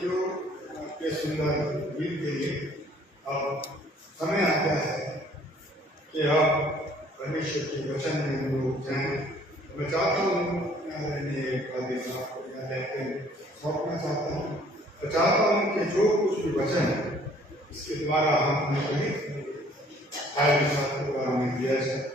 बच्चों के सुंदर गीत के लिए अब समय आता है कि आप परमेश्वर के वचन में हम लोग जाएं। मैं चाहता हूँ सौंपना चाहता हूँ और चाहता हूँ कि जो कुछ भी वचन इसके द्वारा हम आए के द्वारा हमें दिया जाए।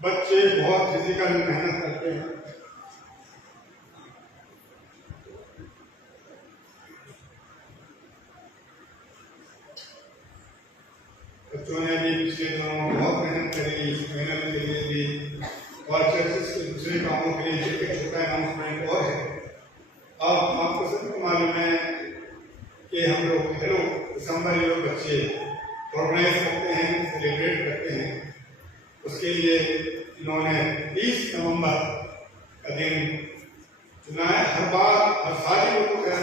बच्चे बहुत फिजिकल मेहनत करते हैं। बच्चों ने भी पिछले दिनों बहुत मेहनत करी इस मेहनत के लिए भी और चर्चेस के दूसरे कामों के लिए एक छोटा अनाउंसमेंट और है। अब आपको सबको मालूम है कि हम लोग हेलो दिसंबर ये लोग बच्चे ऑर्गेनाइज करते हैं, सेलिब्रेट करते हैं। उसके लिए इन्होंने 30 नवंबर का दिन चुना है। हर बार हर साल ही लोगों का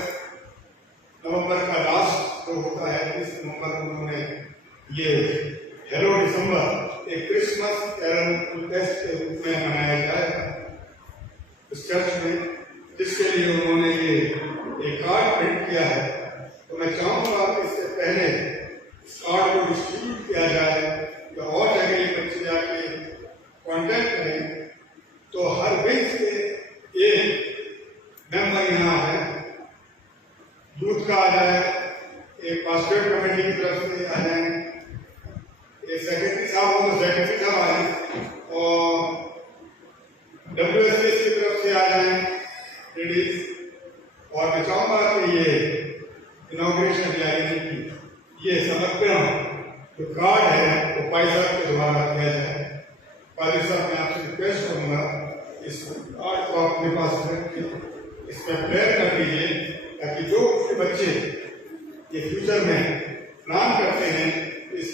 नवंबर का लास्ट जो होता है 30 नवंबर को उन्होंने ये हेलो दिसंबर एक क्रिसमस कैरल फेस्ट के रूप में मनाया जाएगा इस चर्च में, जिसके लिए उन्होंने ये एक कार्ड प्रिंट किया है। तो मैं चाहूँगा कि इससे पहले इस कार्ड को डिस्ट्रीब्यूट किया जाए या और जगह ये बच्चे जाके कॉन्टैक्ट करें। तो हर बेंच पे एक मेंबर यहाँ है, यूथ का आ जाए, एक पासवर्ड कमेटी की तरफ से आ जाए, एक सेक्रेटरी साहब हो तो सेक्रेटरी साहब आ जाए और WSS की तरफ से आ जाए लेडीज। और मैं चाहूँगा कि ये इनॉग्रेशन यानी कि ये समर्पण जो कार्ड है वो पैसा के द्वारा किया जाए। पादरी साहब मैं आपसे रिक्वेस्ट करूंगा इस कार्ड को अपने पास रखिए, इसमें प्रेयर कर दीजिए ताकि जो बच्चे ये फ्यूचर में प्लान करते हैं इस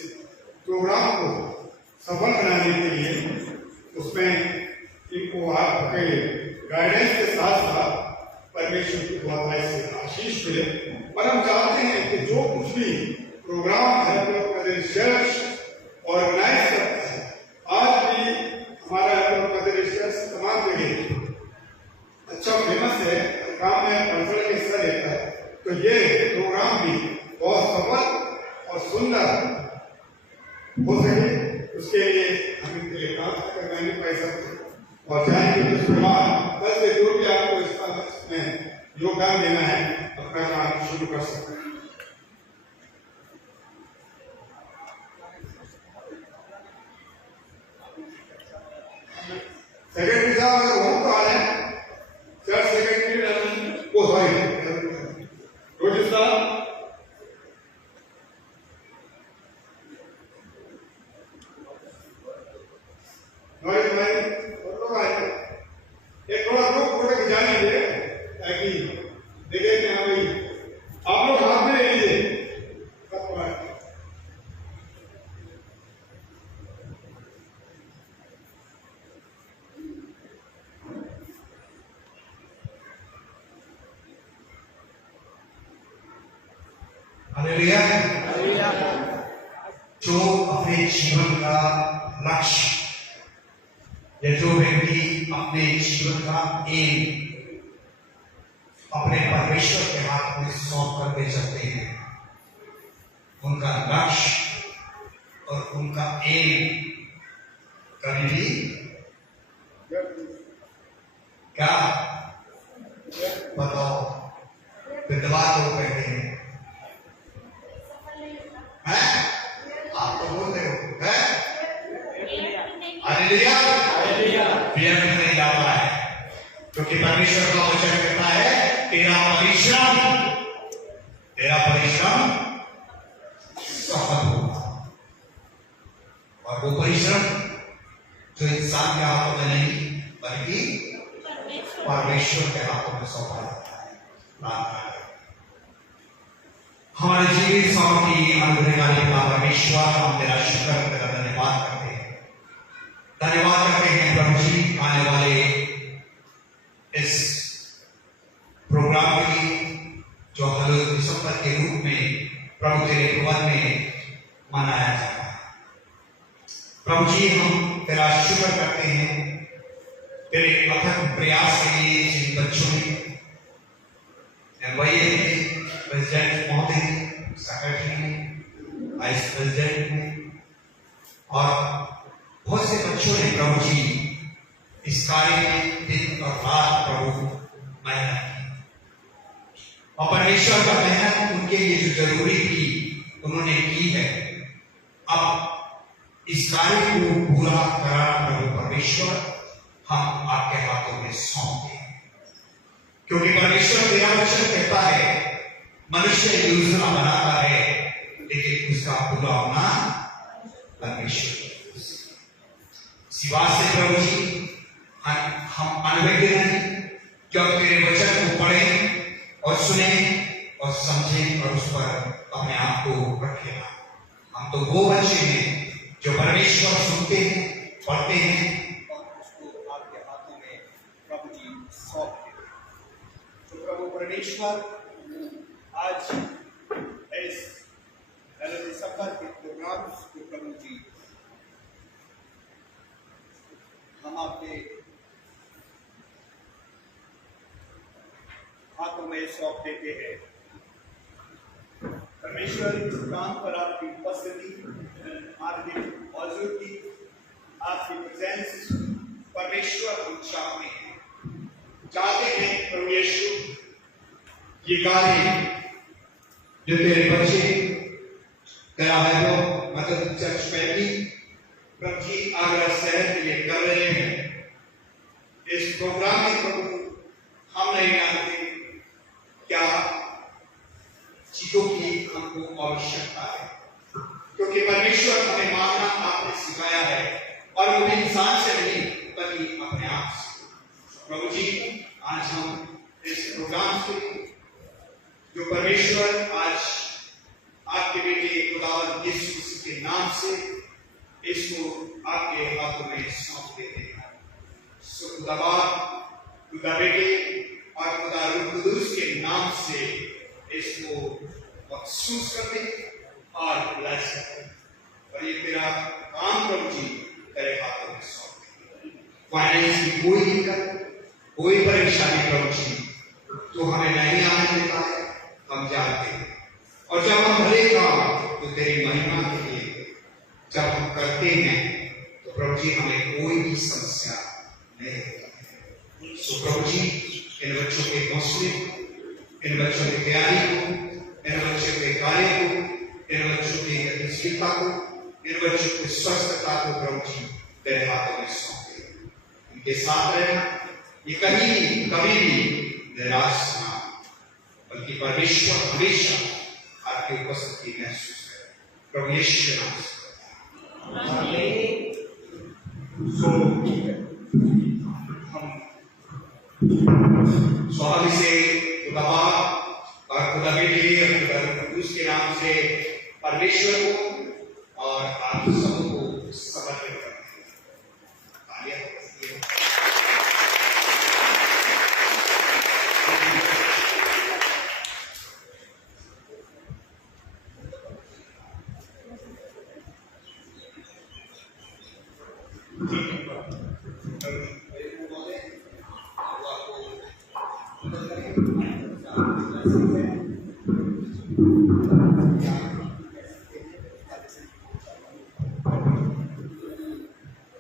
प्रोग्राम को सफल बनाने के लिए उसमें इनको आपके गाइडेंस के साथ साथ परमेश्वर की दुआ से आशीष मिले। और हम चाहते हैं कि जो कुछ भी प्रोग्राम है चर्च ऑर्गेनाइज करता है, आज भी हमारा तमाम जगह अच्छा फेमस है, काम में पंचल का हिस्सा लेता है। तो ये प्रोग्राम भी बहुत सफल और सुंदर हो सके उसके लिए हम इनके लिए प्रार्थना करना नहीं पाई सकते और चाहेंगे उसके बाद कल से जो भी आपको इसमें योगदान देना है अपना काम शुरू कर सकते हैं। सेक्रेटरी साहब अगर होम तो आ जाए, चर्च सेक्रेटरी वो सॉरी रोजित साहब एक थोड़ा ग्रुप फोटो खिंचाने दे ताकि देखे कि हाँ भाई आप लोग हाथ में ले लीजिए। हालेलुया। जो अपने जीवन का लक्ष्य या जो व्यक्ति अपने जीवन का एम अपने परमेश्वर के हाथ में सौंप करके चलते हैं, उनका लक्ष्य और उनका एम कभी भी क्या बताओ विधवा लोग कहते हैं आप तो बोलते हो हालेलुया। नहीं जाता है क्योंकि परमेश्वर का वचन कहता है कि तेरा परिश्रम सफल होगा। और वो परिश्रम जो इंसान के हाथों में नहीं बल्कि परमेश्वर के हाथों में सौंपा जाता है। प्रार्थना करें। हमारे जीवित साथी अनुग्रहकारी पिता परमेश्वर, हम तेरा शुक्र, तेरा धन्यवाद करते हैं। धन्यवाद करते हैं प्रभु जी, आने वाले इस प्रोग्राम के लिए जो हलो दिसंबर के रूप में प्रभु तेरे भवन में मनाया जाता है। प्रभु जी, हम तेरा शुक्र करते हैं तेरे अथक प्रयास के लिए जिन बच्चों ने प्रेसिडेंट महोदय, सेक्रेटरी, वाइस प्रेसिडेंट ने और बहुत से बच्चों ने प्रभु जी इस कार्य में दिन और रात प्रभु मेहनत की और परमेश्वर का मेहनत उनके लिए जो जरूरी थी उन्होंने की है। अब इस कार्य को पूरा कराना प्रभु परमेश्वर हम आपके हाथों में सौंपते हैं, क्योंकि परमेश्वर तेरा वचन कहता है मनुष्य योजना बनाता है लेकिन उसका पूरा होना परमेश्वर। सिवा से प्रभु जी हम अनभिज्ञ हैं, जब तेरे वचन को पढ़ें और सुने और समझें और उस पर अपने आप को रखें। हम तो वो बच्चे हैं जो परमेश्वर सुनते हैं, पढ़ते हैं और उसको आपके हाथों में प्रभु जी सौंपते हैं। तो प्रभु परमेश्वर, आज इस दिसंबर के प्रोग्राम को प्रभु जी हम आपके हाथों में सौंप देते हैं। परमेश्वर, इस काम पर आपकी उपस्थिति, आपकी मौजूदगी, आपकी प्रेजेंस परमेश्वर हम चाहते हैं प्रभु यीशु, ये कार्य जो तेरे बच्चे तेरा वैभव मतलब चर्च फैमिली प्रभु जी आगरा शहर के लिए कर रहे हैं, इस प्रोग्राम में प्रभु हम नहीं जानते क्या चीजों की हमको आवश्यकता है, क्योंकि परमेश्वर हमें मांगना आपने सिखाया है और वो भी इंसान से नहीं बल्कि अपने आप से। प्रभु जी, आज हम इस प्रोग्राम से जो परमेश्वर आज आपके बेटे खुदावंद यीशु मसीह के नाम से इसको आपके हाथों में सौंप देते हैं। खुदा बाप, खुदा बेटे और खुदा रूह कुदूस के नाम से इसको महसूस करते और ब्लेस करते और ये तेरा काम प्रभु जी तेरे हाथों में सौंपते। फाइनेंस की कोई दिक्कत, कोई परेशानी प्रभु जी तो हमें नहीं आने देता है, हम जानते हैं। और जब हम भले काम तो तेरी महिमा के लिए जब हम करते हैं तो प्रभु जी हमें कोई भी समस्या नहीं होती है। सो प्रभु जी, इन बच्चों के हौसले, इन बच्चों की तैयारी को, इन बच्चों के कार्य को, इन बच्चों की गतिशीलता को, इन बच्चों की स्वस्थता को प्रभु जी तेरे हाथों में सौंपते। इनके साथ रहना, ये कभी भी निराश ना, बल्कि परमेश्वर हमेशा आपकी उपस्थिति महसूस करे। प्रभु यीशु के नाम से हम इसे खुदा बाप और खुदा बेटे और खुदा रूह कुदूस के नाम से परमेश्वर को और आप सबको समर्पित करते हैं।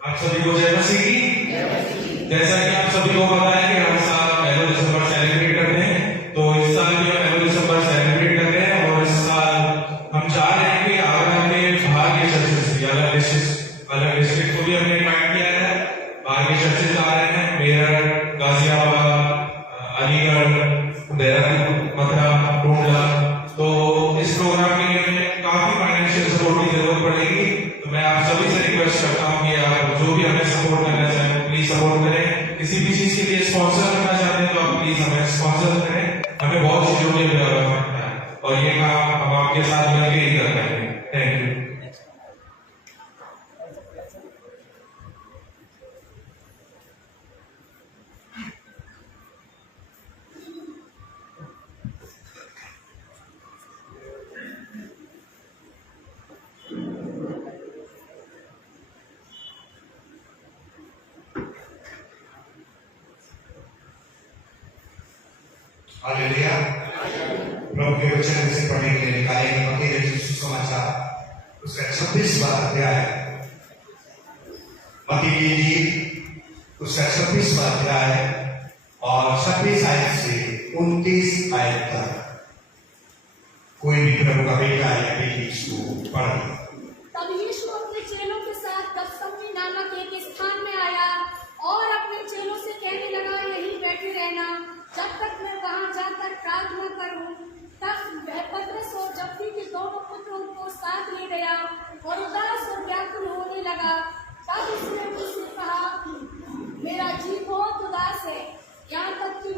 आप सभी को जय मसीह की। जैसा कि आप सभी को पता है कि हर साल 1 दिसंबर सेलिब्रेट करते हैं, तो इस साल भी हम 1 दिसंबर सेलिब्रेट कर रहे हैं और इस साल हम चाह रहे हैं कि आगरा के बाहर के चर्चेस अलग डिस्ट्रिक्ट को भी हमने इन्वाइट किया है। बाहर के चर्चेस आ रहे हैं, मेरठ, गाजियाबाद, अलीगढ़, देहरादून, मथुरा, टोंडला। तो इस प्रोग्राम के लिए हमें काफी फाइनेंशियल सपोर्ट की जरूरत पड़ेगी। तो मैं आप सभी से रिक्वेस्ट करता हूँ कि आप जो भी हमें सपोर्ट करना चाहें प्लीज सपोर्ट करें। किसी भी चीज के लिए स्पॉन्सर करना चाहते हैं तो आप प्लीज हमें स्पॉन्सर करें। हमें बहुत चीजों की जरूरत पड़ता है और ये काम हम आपके साथ मिलकर ही कर पाएंगे। Thank you. हालेलुया। प्रभु के वचन से पढ़ने के लिए निकालेंगे मत्ती रचित सुसमाचार उसका 26वां अध्याय। मत्ती की इंजील उसका 26वां अध्याय और 26 आयत से 29 आयत तक। कोई भी प्रभु का बेटा या बेटी इसको पढ़। तब यीशु अपने चेलों के साथ गethsemane नामक एक स्थान में आया और अपने चेलों से कहने लगा, यहीं बैठे रहना जब तक मैं वहां जाकर प्रार्थना करूं। तब वह पतरस और जब्दी के दोनों पुत्रों को साथ ले गया और उदास और व्याकुल होने लगा। तब उसने मुझसे कहा, मेरा जी बहुत उदास है, यहाँ तक कि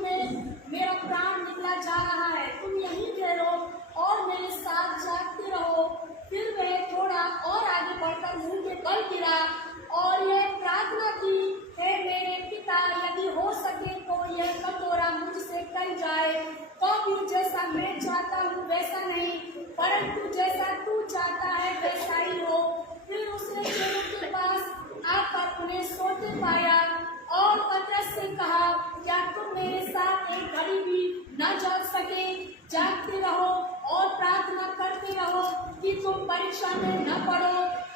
मेरा प्राण निकला जा रहा है। तुम यहीं ठहरो और मेरे साथ जागते रहो। फिर वह थोड़ा और आगे बढ़कर मुंह के बल गिरा और यह प्रार्थना की, हे मेरे पिता, यदि हो सके तो यह कटोरा मुझसे टल जाए, तो जैसा मैं चाहता हूँ वैसा नहीं, परंतु जैसा तू चाहता है वैसा ही हो। फिर उसने चेलों के पास आकर उन्हें सोते पाया और पतरस से कहा, क्या तुम मेरे साथ एक घड़ी भी न जाग सके? जागते रहो और प्रार्थना करते रहो कि तुम परीक्षा में न पड़ो।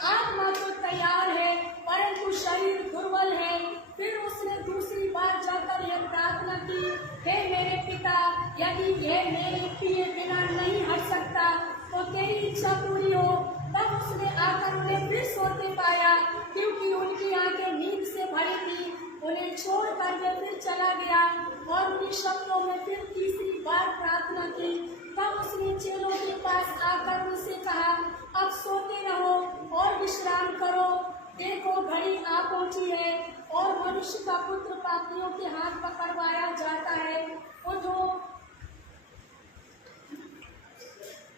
आत्मा तो तैयार है परंतु शरीर दुर्बल है। फिर उसने दूसरी बार जाकर यह प्रार्थना की, हे मेरे पिता, यदि यह मेरे पिए बिना नहीं हट सकता तो तेरी इच्छा पूरी हो। तब उसने आकर उन्हें फिर सोते पाया, क्योंकि उनकी आंखें नींद से भरी थी। उन्हें छोड़कर वे फिर चला गया और उन्हीं शब्दों में फिर तीसरी बार प्रार्थना की। तब उसने चेलों के पास आकर उनसे कहा, अब सोते रहो और विश्राम करो। देखो घड़ी आ पहुंची है और मनुष्य का पुत्र पापियों के हाथ पकड़वाया जाता है। उठो।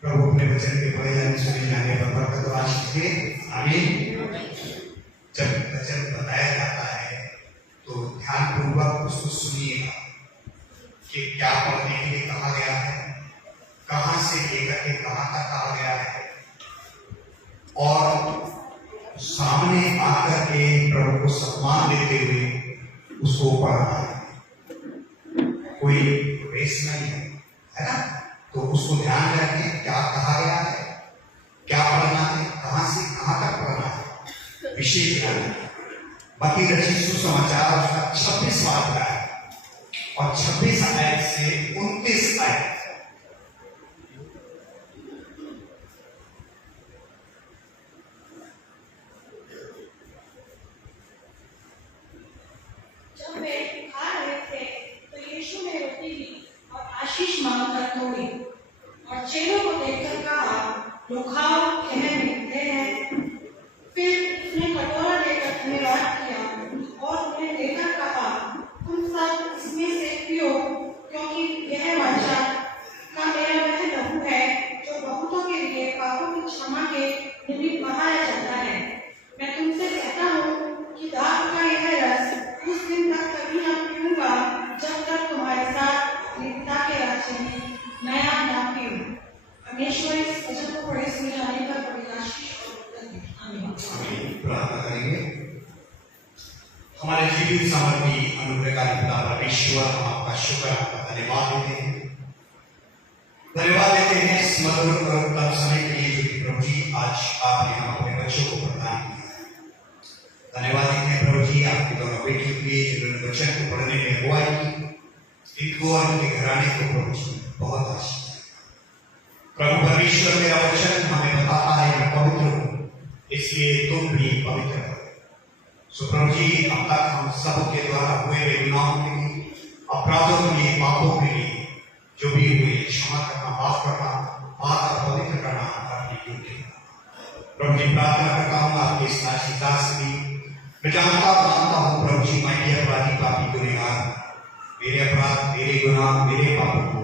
प्रभु अपने वचन के पढ़े जाने सुने जाने पर बरकत और आशीष दे। आमीन। जब वचन बताया जाता है तो ध्यानपूर्वक उसको सुनिएगा कि क्या पढ़ने के लिए कहा गया है, कहां से लेकर के कहां तक कहा गया है, और सामने आकर के प्रभु को सम्मान देते हुए उसको पढ़ना है। कोई रेस नहीं है ना? तो उसको ध्यान रखें क्या कहा गया है, क्या पढ़ना है, कहां से कहां तक पढ़ना है, विशेष ध्यान रखें। मत्ती रचित सुसमाचार उसका 26वां अध्याय और 26 आयत से 29 आयत। जब वे खा रहे थे तो यीशु ने रोटी ली और आशीष मांगकर तोड़ी और चेलों को देखकर कहा, लो खाओ, यह मेरे हैं। फिर उसने कटोरा लेकर धन्यवाद किया और उन्हें देकर कहा, तुम सब इसमें से पियो, क्योंकि यह वाचा का मेरा वह लहू है जो बहुतों के लिए पापों की क्षमा के निमित्त बहाया जाता है। मैं तुमसे कहता हूँ कि दाख का यह रस उस दिन तक कभी न पीऊंगा जब तक तुम्हारे साथ पिता के राज्य में नया न पीऊं। परमेश्वर इस वचन को पढ़े सुने जाने पर बड़ी आशीष प्रार्थना करेंगे। हमारे जीवित समर्पी अनुग्रहकारी पिता परमेश्वर, हम आपका शुक्र, आपका धन्यवाद देते हैं। धन्यवाद देते हैं इस मधुर और उत्तम समय के लिए जो कि प्रभु जी आज आपने हम अपने बच्चों को प्रदान किया है। धन्यवाद देते हैं प्रभु जी आपके दोनों बेटियों के लिए जिन्होंने बच्चों को पढ़ने में अगुवाई की। इनको और उनके घराने को प्रभु जी बहुत आशीष दें। प्रभु परमेश्वर, मेरा वचन हमें बताता है मैं पवित्र हूँ, इसलिए तुम भी पवित्र हो। सो प्रभु जी, अब तक हम सब के द्वारा हुए गुनाहों के लिए, अपराधों के लिए, पापों के लिए जो भी हुई क्षमा करना, माफ करना, पाक और पवित्र करना आपकी ड्यूटी। प्रभु जी प्रार्थना करता हूँ आपकी इस दास की मैं जानता हूँ प्रभु जी मैं ये अपराधी पापी गुनहगार मेरे अपराध मेरे गुनाह मेरे पापों को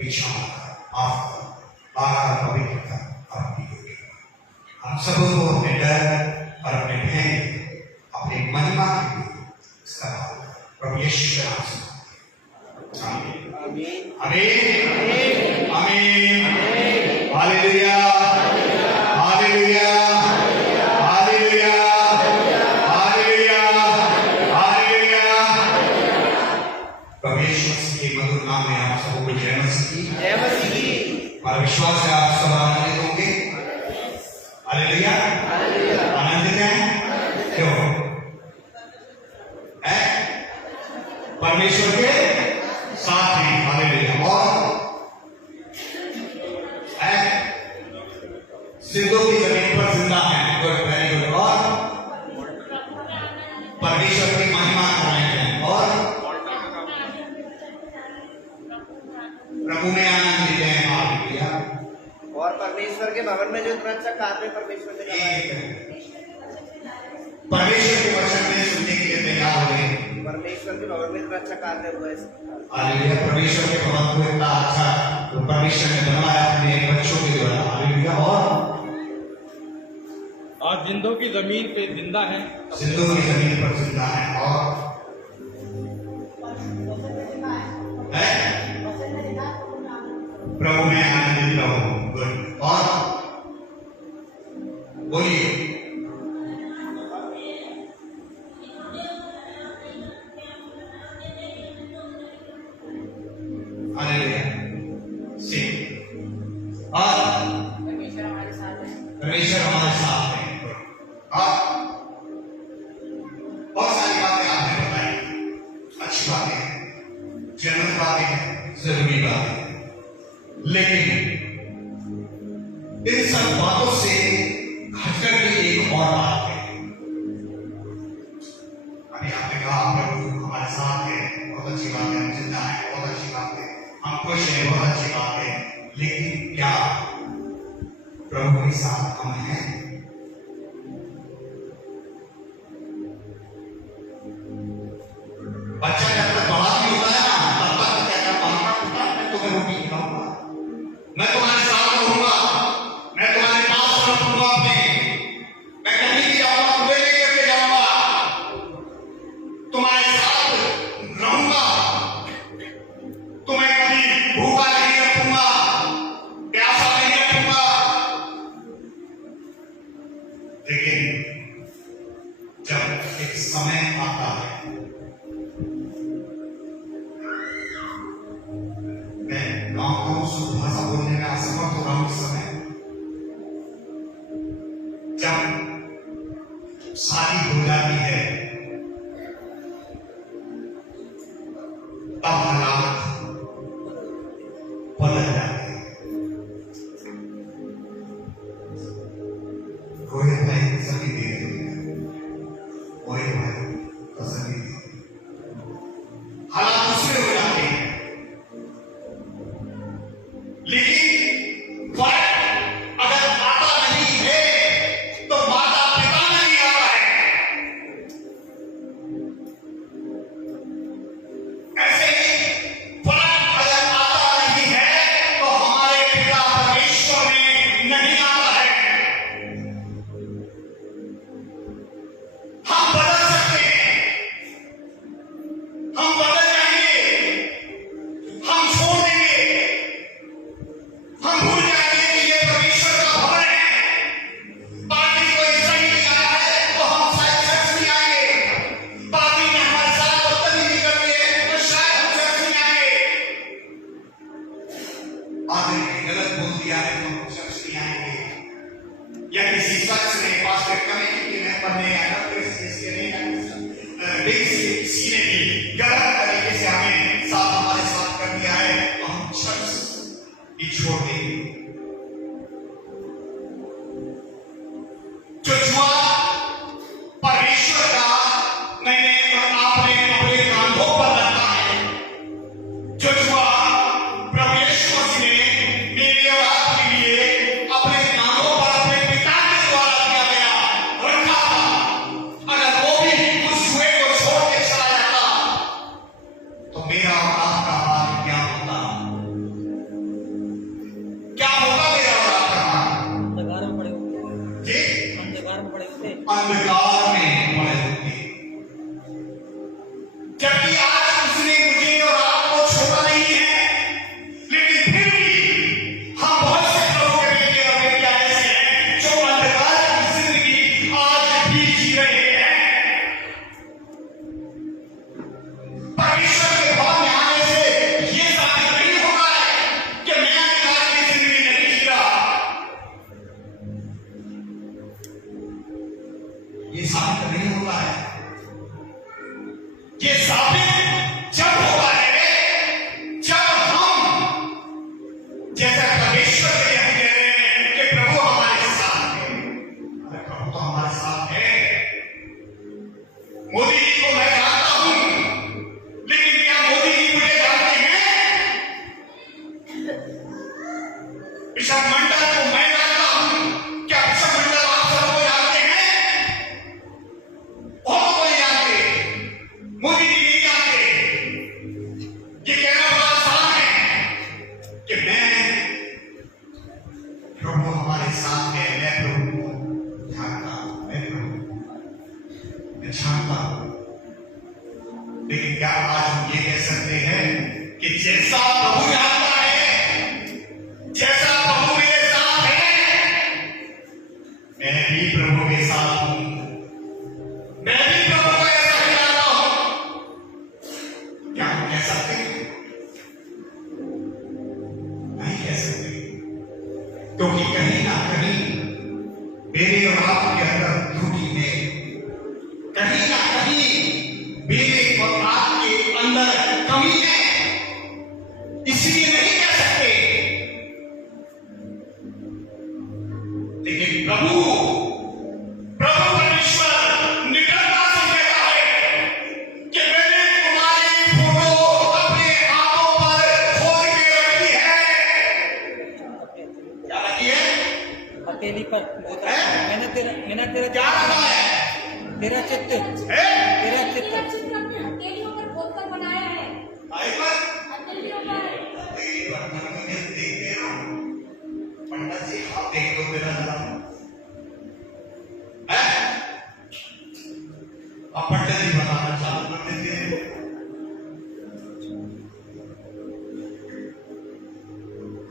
क्षमा कर माफ कर पाक और पवित्र कर आपकी ड्यूटी। हम सबों को अपने डर और अपने भय अपने महिमा के लिए इस्तेमाल प्रभु यीशु के नाम से आमीन आमीन आमीन हालेलुया हालेलुया हालेलुया हालेलुया हालेलुया। प्रभु यीशु मसीह के मधुर नाम में आप सबको जय मसीह की हमारा विश्वास है आप सब आनंदित होंगे। हालेलुया आनंदित हैं क्यों है परमेश्वर के साथ हैं। हालेलुया और है सिद्धों की जमीन पर जिंदा है। गुड वेरी गुड और परमेश्वर की महिमा कर रहे हैं और प्रभु में आनंदित हैं। हालेलुया और परमेश्वर के भवन में जो इतना अच्छा कार्य परमेश्वर ने किया है, परमेश्वर के वचन में सुनने के लिए तैयार हो गए। परमेश्वर के भवन में इतना अच्छा कार्य हुआ है। हालेलुया परमेश्वर के भवन को इतना अच्छा तो परमेश्वर ने बनवाया अपने बच्चों के द्वारा। हालेलुया और जिंदों की जमीन पे जिंदा है, सिद्धों की जमीन पर जिंदा है और है प्रभु में आनंदित रहो। गुड और बोलिए हालेलुया सिंह और परमेश्वर हमारे साथ है। और बहुत सारी बातें आपने बताई, अच्छी बातें हैं, जन्नत बातें हैं, जरूरी बातें हैं, लेकिन इन सब बातों से हटकर के एक और बात है। अभी आपने कहा प्रभु हमारे साथ है, बहुत अच्छी बात है, हम जिंदा है, बहुत अच्छी बात है, हम खुश हैं, बहुत अच्छी बात है, लेकिन क्या प्रभु के साथ हम हैं? बच्चा जब तक बड़ा नहीं होता है ना तब तक कहता पापा मैं तुम्हें रोटी खिलाऊंगा, मैं तुम्हारे साथ रहूंगा, मैं तुम्हारे पास रहूंगा, मैं कहीं भी जाऊंगा तुम्हें लेकर के जाऊंगा, तुम्हारे साथ रहूंगा, तुम्हें कभी भूखा नहीं रखूंगा, प्यासा नहीं रखूंगा। लेकिन जब एक समय आता है मैं गांव को शुद्ध भाषा बोलने में असमर्थ हो रहा हूं इस समय, जब शादी हो जाती है तब हालात बदल जाते हैं। कोई भाई सभी दे रहे हैं, कोई भाई तसल्ली दे रहे हैं, हालात दूसरे हो जाते हैं। लेकिन फर्क अगर माता नहीं है तो माता पिता नहीं आ रहा है। ऐसे ही फर्क अगर माता नहीं है तो हमारे पिता परमेश्वर में नहीं आ रहा है। हम बदल सकते हैं, हम बदल जाएंगे, हम छोड़ देंगे, हम भूल जाएंगे कि ये परमेश्वर का भवन है। पार्टी कोई सही नहीं आया है तो हम शायद चर्च नहीं आएंगे, पार्टी ने हमारे साथ बदतमीजी कर दी है तो शायद हम चर्च नहीं आएंगे, आदमी ने गलत बोल दिया है तो हम चर्च नहीं आएंगे, या किसी शख्स ने पास्टर कमेटी के मेंबर ने या किसी ने भी गलत तरीके से हमें साथ हमारे साथ कर दिया है तो हम चर्च ही छोड़ देंगे। जो जुआ परमेश्वर का मैंने आपने अपने कांधों पर रखा है, जो जुआ प्रभु जैसा परमेश्वर के हम कह रहे हैं कि प्रभु हमारे साथ है, अरे प्रभु तो हमारे साथ है। मोदी जी को मैं जानता हूं, लेकिन क्या मोदी जी मुझे जानते हैं? बिशप मंडल को मैं जानता हूं, क्या बिशप मंडल आप सबको जानते हैं? और कोई जानते? मोदी जी नहीं जानते। ये कहना बड़ा आसान है कि प्रभु हमारे साथ है, मैं प्रभु को जानता हूं, मैं प्रभु मैं जानता हूं। लेकिन क्या आज हम ये कह सकते हैं कि जैसा प्रभु जानता है, जैसा प्रभु मेरे साथ है, मैं भी प्रभु के साथ हूं, मैं भी प्रभु को ऐसा ही जानता हूं? क्या हम कह सकते हैं? नहीं कह सकते, क्योंकि कहीं ना कहीं मेरे और आपके अंदर त्रुटि है, कहीं ना कहीं मेरे और आपके अंदर कमी है, इसलिए नहीं कह सकते। लेकिन प्रभु परमेश्वर निकटता से कहता है कि मैंने तुम्हारी फोटो अपने हाथों पर खोद के रखी है। क्या रखी है? हथेली पर मैंने तेरा क्या रखा है? तेरा चित्र है? तेरा तेरा चित्र चित्र अपने हथेलियों पर खोद कर बनाया है। आई पर हथेलियों पर देखते हो पंडित जी, आप देख लो मेरा जरा है। आप पंडित जी बनाना चालू कर देते हैं।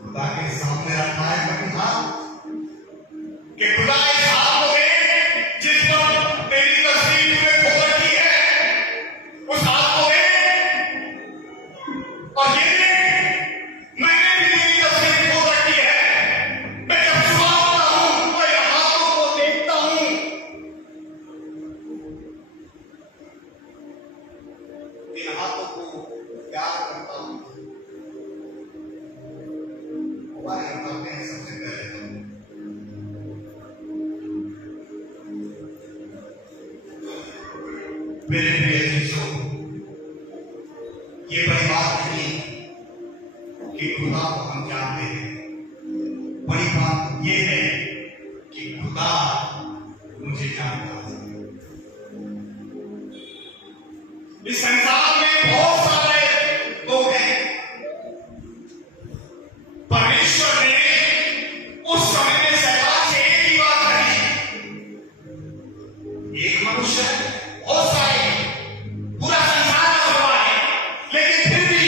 खुदा के सामने रखा है कभी हाथ कि खुदा इस हाथ को दे जिस पर तेरी तस्वीर में खो रखी है, उस हाथ को दे और ये मैंने भी तेरी तस्वीर खो रखी है। मैं जब सुबह होता हूं तो इन हाथों को देखता हूं, इन हाथों को प्यार करता हूं। वाह करते हैं सबसे पहले तो मेरे प्रिय चीजों, ये बड़ी बात नहीं कि खुदा को हम जानते हैं, बड़ी बात ये है कि खुदा मुझे जानता है। इस संसार में बहुत सारे लोग हैं। परमेश्वर ने उस समय में शैतान से एक ही बात कही, एक मनुष्य बहुत सारे पूरा संसार का हुआ है, लेकिन फिर भी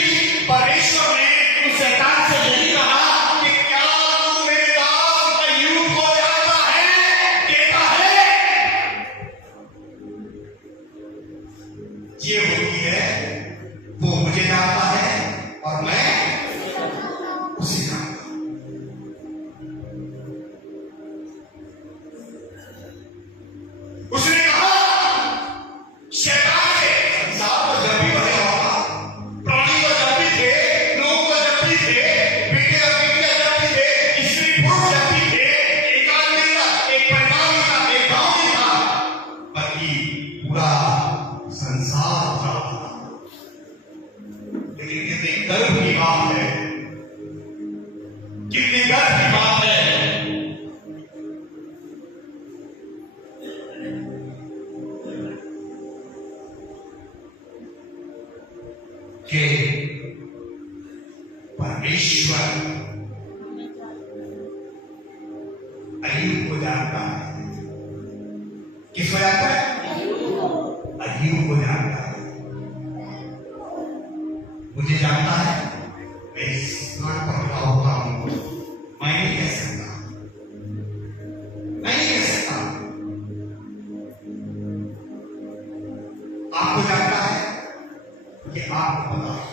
परमेश्वर ने उस शैतान से यही कहा कि क्या तू मेरे दास अय्यूब को जानता है? कहता है ये होती है, वो मुझे जानता है और मैं उसे जानता हूं। उसने कहा शैतान से, संसार को जब भी बने होगा, प्राणी को जब भी थे, लोग को जब भी थे, बेटे और बेटियां जब भी थे, स्त्री पुरुष जब भी थे, एक आदमी था, एक परिवार था, एक गांव भी था, बल्कि पूरा संसार था। लेकिन कितनी गर्व की बात है, कितनी गर्व की बात है कि परमेश्वर अय्यूब को जानता है। किसको जानता है? अय्यूब को जानता है, मुझे जानता है। मैं इस स्थान पर खड़ा होता हूं, मैं नहीं कह सकता, मैं नहीं कह सकता। आपको जानता है कि आपको पता है।